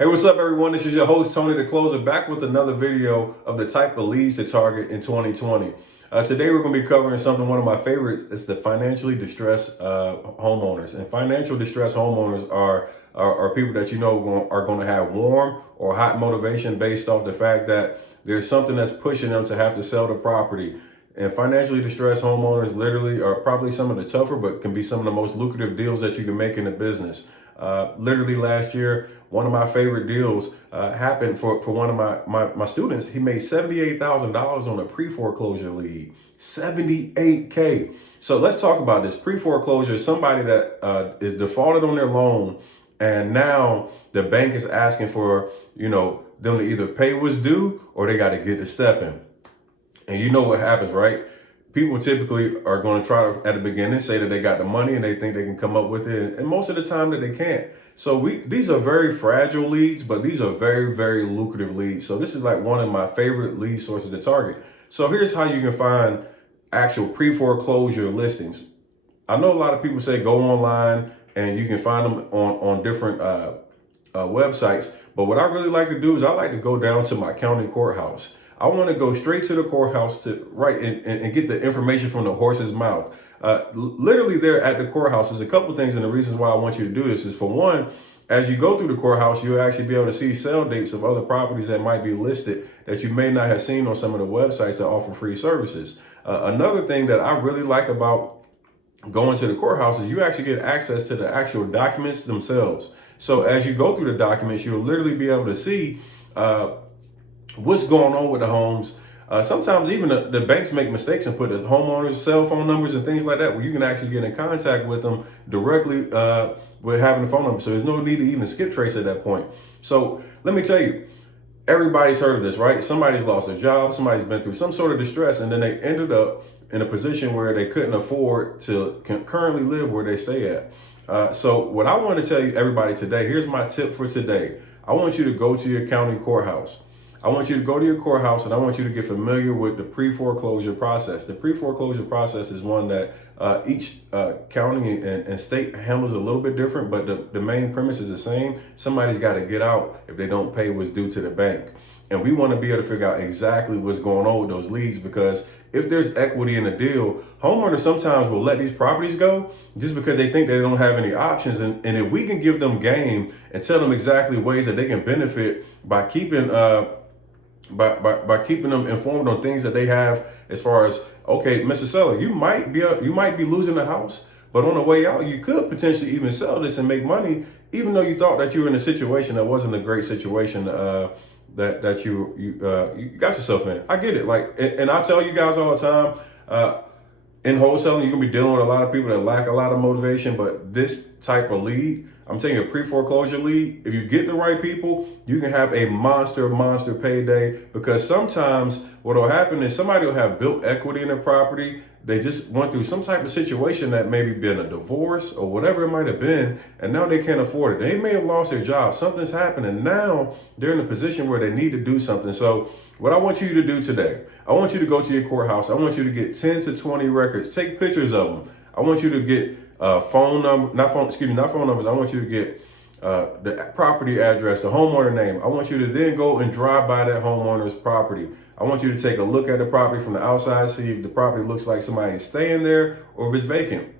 Hey, what's up, everyone? This is your host, Tony the Closer, back with another video of the type of leads to target in 2020. Today, we're going to be covering something, one of my favorites. It's the financially distressed homeowners. And financial distressed homeowners are people that you know are going to have warm or hot motivation based off the fact that there's something that's pushing them to have to sell the property. And financially distressed homeowners literally are probably some of the tougher, but can be some of the most lucrative deals that you can make in a business. Literally last year, one of my favorite deals happened for one of my students. He made $78,000 on a pre-foreclosure lead, $78K. So let's talk about this. Pre-foreclosure is somebody that is defaulted on their loan, and now the bank is asking for, them to either pay what's due or they got to get to stepping. And you know what happens, right? People typically are going to try to, at the beginning, say that they got the money and they think they can come up with it. And most of the time that they can't. So these are very fragile leads, but these are very, very lucrative leads. So this is like one of my favorite lead sources to target. So here's how you can find actual pre-foreclosure listings. I know a lot of people say go online and you can find them on different websites. But what I really like to do is I like to go down to my county courthouse. I want to go straight to the courthouse to write and get the information from the horse's mouth. Literally there at the courthouse, there's a couple things, and the reasons why I want you to do this is, for one, as you go through the courthouse, you'll actually be able to see sale dates of other properties that might be listed that you may not have seen on some of the websites that offer free services. Another thing that I really like about going to the courthouse is you actually get access to the actual documents themselves. So as you go through the documents, you'll literally be able to see what's going on with the homes. Sometimes even the banks make mistakes and put the homeowners' cell phone numbers and things like that, where you can actually get in contact with them directly with having the phone number. So there's no need to even skip trace at that point. So let me tell you, everybody's heard of this, right? Somebody's lost their job, somebody's been through some sort of distress, and then they ended up in a position where they couldn't afford to currently live where they stay at. So what I want to tell you, everybody, today, here's my tip for today. I want you to go to your county courthouse. I want you to go to your courthouse and I want you to get familiar with the pre-foreclosure process. The pre-foreclosure process is one that each county and state handles a little bit different, but the main premise is the same. Somebody's got to get out if they don't pay what's due to the bank. And we want to be able to figure out exactly what's going on with those leads, because if there's equity in the deal, homeowners sometimes will let these properties go just because they think they don't have any options. And if we can give them game and tell them exactly ways that they can benefit by keeping by keeping them informed on things that they have, as far as, okay, Mr. Seller, you might be losing the house, but on the way out, you could potentially even sell this and make money, even though you thought that you were in a situation that wasn't a great situation that you got yourself in. I get it. And I tell you guys all the time, in wholesaling, you're gonna be dealing with a lot of people that lack a lot of motivation, but this type of lead, I'm telling you, a pre-foreclosure lead, if you get the right people, you can have a monster payday, because sometimes what will happen is somebody will have built equity in their property. They just went through some type of situation that maybe been a divorce or whatever it might have been, and now they can't afford it. They may have lost their job. Something's happened, and now they're in a position where they need to do something. So what I want you to do today, I want you to go to your courthouse. I want you to get 10 to 20 records. Take pictures of them. I want you to get not phone numbers. I want you to get the property address, the homeowner name. I want you to then go and drive by that homeowner's property. I want you to take a look at the property from the outside, see if the property looks like somebody is staying there or if it's vacant.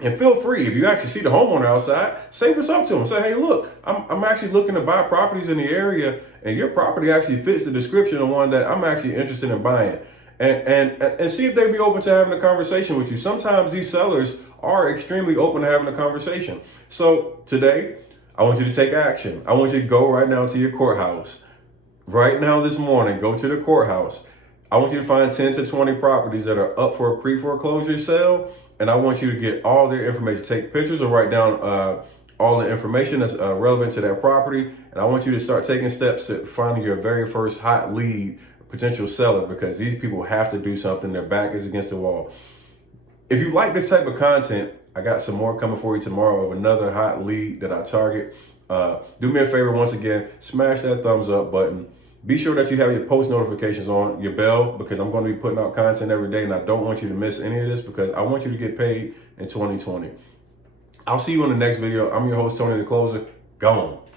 And feel free, if you actually see the homeowner outside, say what's up to him. Say, hey, look, I'm actually looking to buy properties in the area, and your property actually fits the description of one that I'm actually interested in buying. And see if they'd be open to having a conversation with you. Sometimes these sellers are extremely open to having a conversation. So today, I want you to take action. I want you to go right now to your courthouse. Right now this morning, go to the courthouse. I want you to find 10 to 20 properties that are up for a pre-foreclosure sale. And I want you to get all their information. Take pictures or write down all the information that's relevant to that property. And I want you to start taking steps to finding your very first hot lead potential seller, because these people have to do something. Their back is against the wall. If you like this type of content, I got some more coming for you tomorrow of another hot lead that I target. Do me a favor, once again, smash that thumbs up button. Be sure that you have your post notifications on, your bell, because I'm going to be putting out content every day, and I don't want you to miss any of this, because I want you to get paid in 2020. I'll see you in the next video. I'm your host, Tony the Closer. Go on.